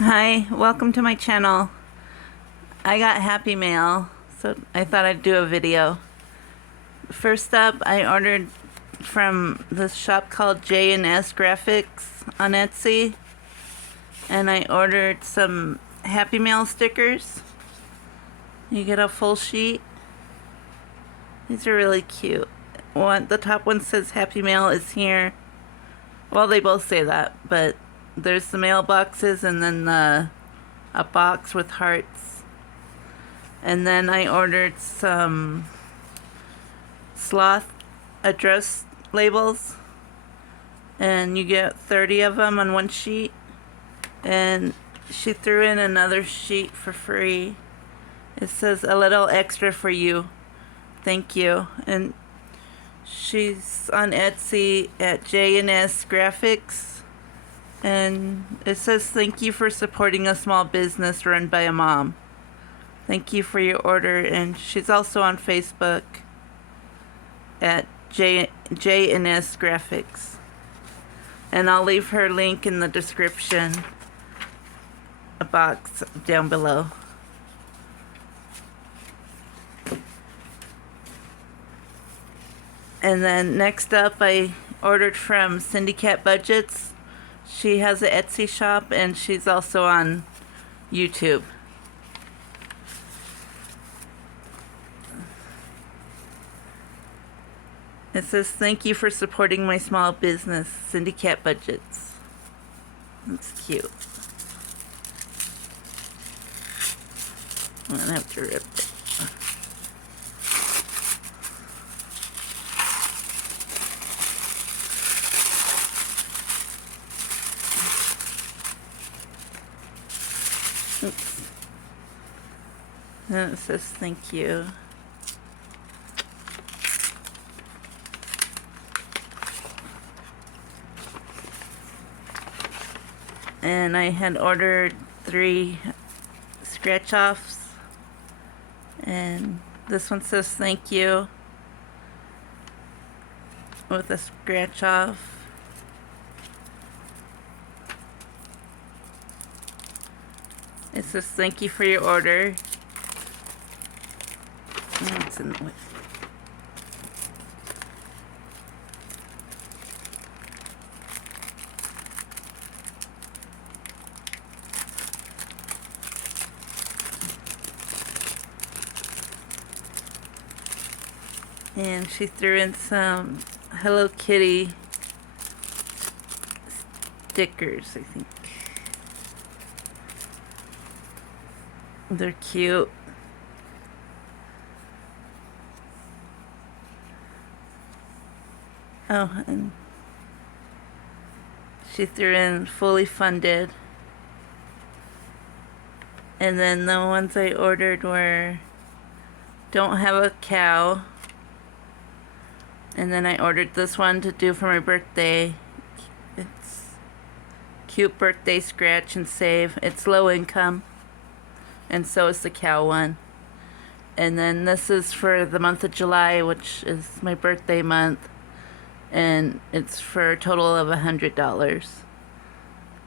Hi, welcome to my channel. I got Happymail, so I thought I'd do a video. First up, I ordered from this shop called J&S Graphics on Etsy, and I ordered some Happymail stickers. You get a full sheet. These are really cute. The top one says Happymail is here. Well, they both say that, but there's the mailboxes and then a box with hearts. And then I ordered some Sloth address labels, and you get 30 of them on one sheet. And she threw in another sheet for free. It says a little extra for you. Thank you. And she's on Etsy at J&S Graphics. And it says, thank you for supporting a small business run by a mom. Thank you for your order. And she's also on Facebook at J&S Graphics. And I'll leave her link in the description box down below. And then next up, I ordered from Syndicate Budgets. She has an Etsy shop, and she's also on YouTube. It says, thank you for supporting my small business, Syndicate Budgets. That's cute. I'm gonna have to rip it. Oops. And it says thank you. And I had ordered 3 scratch-offs. And this one says thank you with a scratch-off. It says, thank you for your order. It's in the way. And she threw in some Hello Kitty stickers, I think. They're cute. Oh, and she threw in fully funded. And then the ones I ordered were don't have a cow. And then I ordered this one to do for my birthday. It's cute birthday scratch and save. It's low income. And so is the cow one. And then this is for the month of July, which is my birthday month. And it's for a total of $100.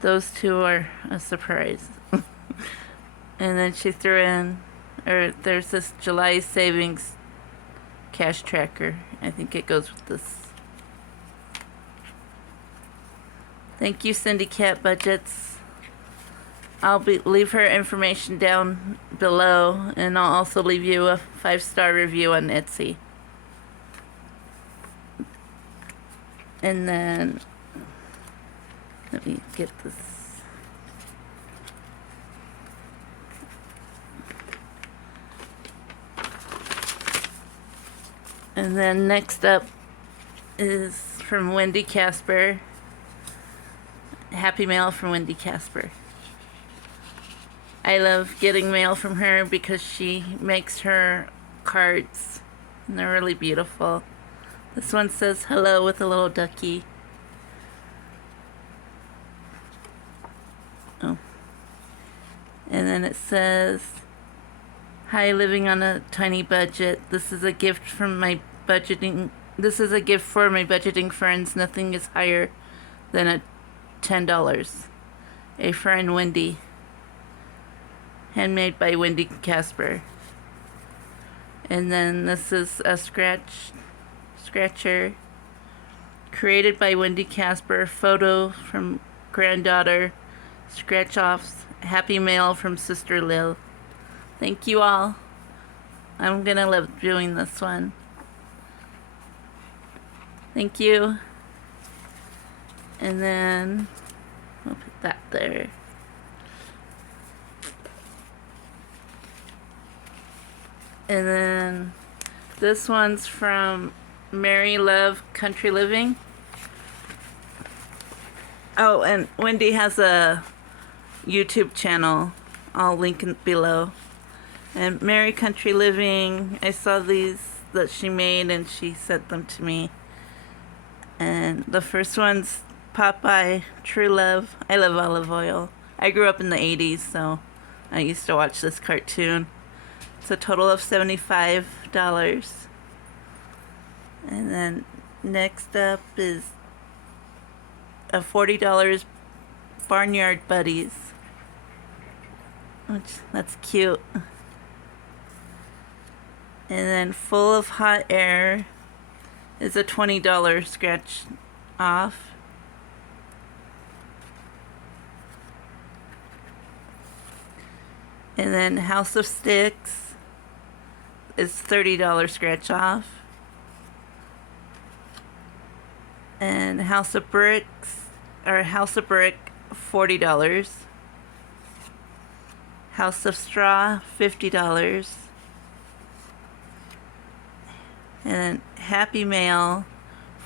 Those two are a surprise. And then she threw in, there's this July savings cash tracker. I think it goes with this. Thank you, Syndicate Budgets. I'll leave her information down below, and I'll also leave you a 5-star review on Etsy. And then, let me get this. And then next up is from Wendy Casper. Happymail from Wendy Casper. I love getting mail from her because she makes her cards, and they're really beautiful. This one says hello with a little ducky. Oh. And then it says, hi, living on a tiny budget. This is a gift from my budgeting. This is a gift for my budgeting friends. Nothing is higher than $10. A friend, Wendy. handmade by Wendy Casper. And then this is a scratcher created by Wendy Casper, photo from granddaughter, scratch-offs, Happymail from Sister Lil. Thank you all. I'm gonna love doing this one. Thank you. And then we'll put that there. And then this one's from Mary Love Country Living. Oh, and Wendy has a YouTube channel. I'll link it below. And Mary Country Living, I saw these that she made and she sent them to me. And the first one's Popeye True Love. I love olive oil. I grew up in the 80s, so I used to watch this cartoon. It's a total of $75. And then next up is a $40 Barnyard Buddies. Which, that's cute. And then Full of Hot Air is a $20 scratch off. And then House of Sticks is $30 scratch off. And House of Brick, $40. House of Straw, $50. And then Happymail,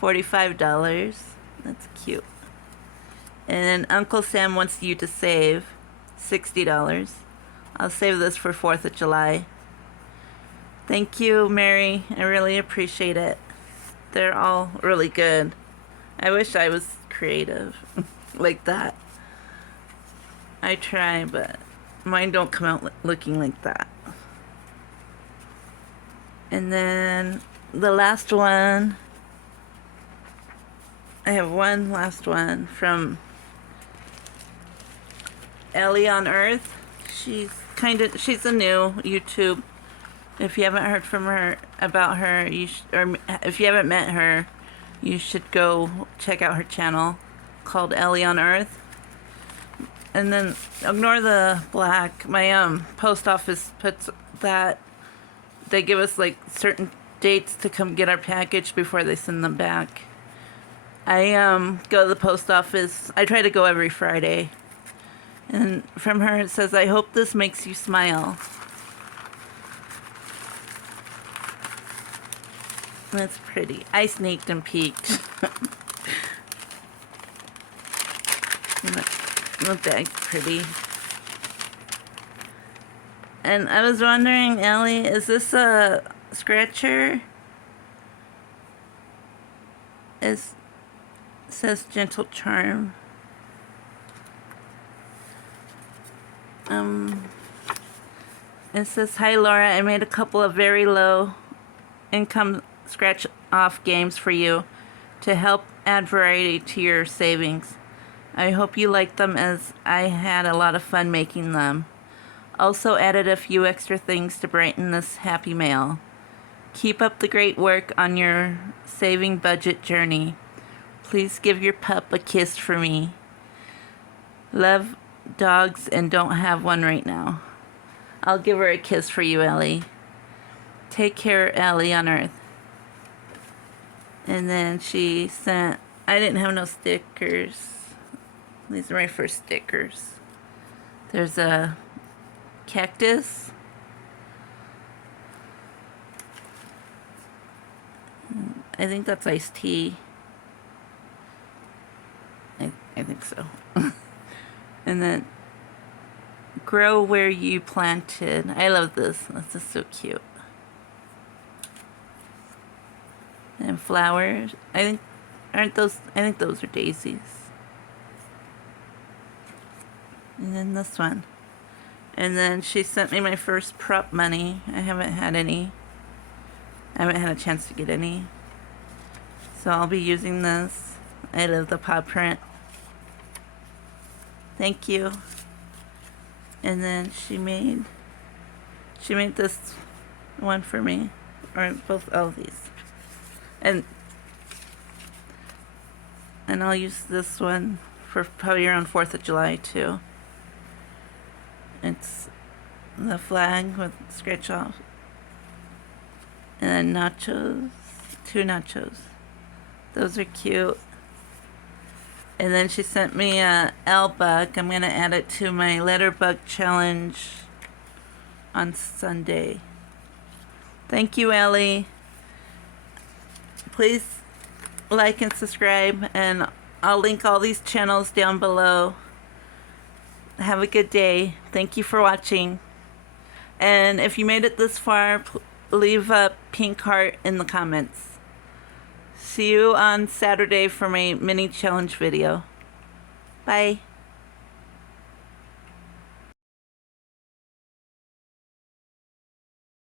$45. That's cute. And then Uncle Sam Wants You to Save, $60. I'll save this for 4th of July. Thank you, Mary. I really appreciate it. They're all really good. I wish I was creative like that. I try, but mine don't come out looking like that. And then the last one, I have one last one from Ellie On Earth. She's a new YouTube. If you haven't heard from her about her, or if you haven't met her, you should go check out her channel called Ellie On Earth. And then ignore the black. My post office puts that they give us like certain dates to come get our package before they send them back. I go to the post office. I try to go every Friday. And from her it says, I hope this makes you smile. That's pretty. I sneaked and peeked. The bag's pretty. And I was wondering, Ellie, is this a scratcher? It says Gentle Charm. It says, hi Laura, I made a couple of very low income scratch off games for you to help add variety to your savings. I hope you like them as I had a lot of fun making them. Also added a few extra things to brighten this Happymail. Keep up the great work on your saving budget journey. Please give your pup a kiss for me. Love dogs and don't have one right now. I'll give her a kiss for you, Ellie. Take care, Ellie On Earth. And then she sent, I didn't have no stickers. These are my first stickers. There's a cactus. I think that's iced tea. I think so. And then grow where you planted. I love this. This is so cute. And flowers. I think those are daisies. And then this one. And then she sent me my first prop money. I haven't had any. I haven't had a chance to get any. So I'll be using this. I love the paw print. Thank you. And then she made this one for me, or both of these. And I'll use this one for probably around 4th of July too. It's the flag with scratch off. And then nachos, 2 nachos. Those are cute. And then she sent me a L bug. I'm gonna add it to my letter bug challenge on Sunday. Thank you, Ellie. Please like and subscribe, and I'll link all these channels down below. Have a good day. Thank you for watching. And if you made it this far, leave a pink heart in the comments. See you on Saturday for my mini challenge video. Bye.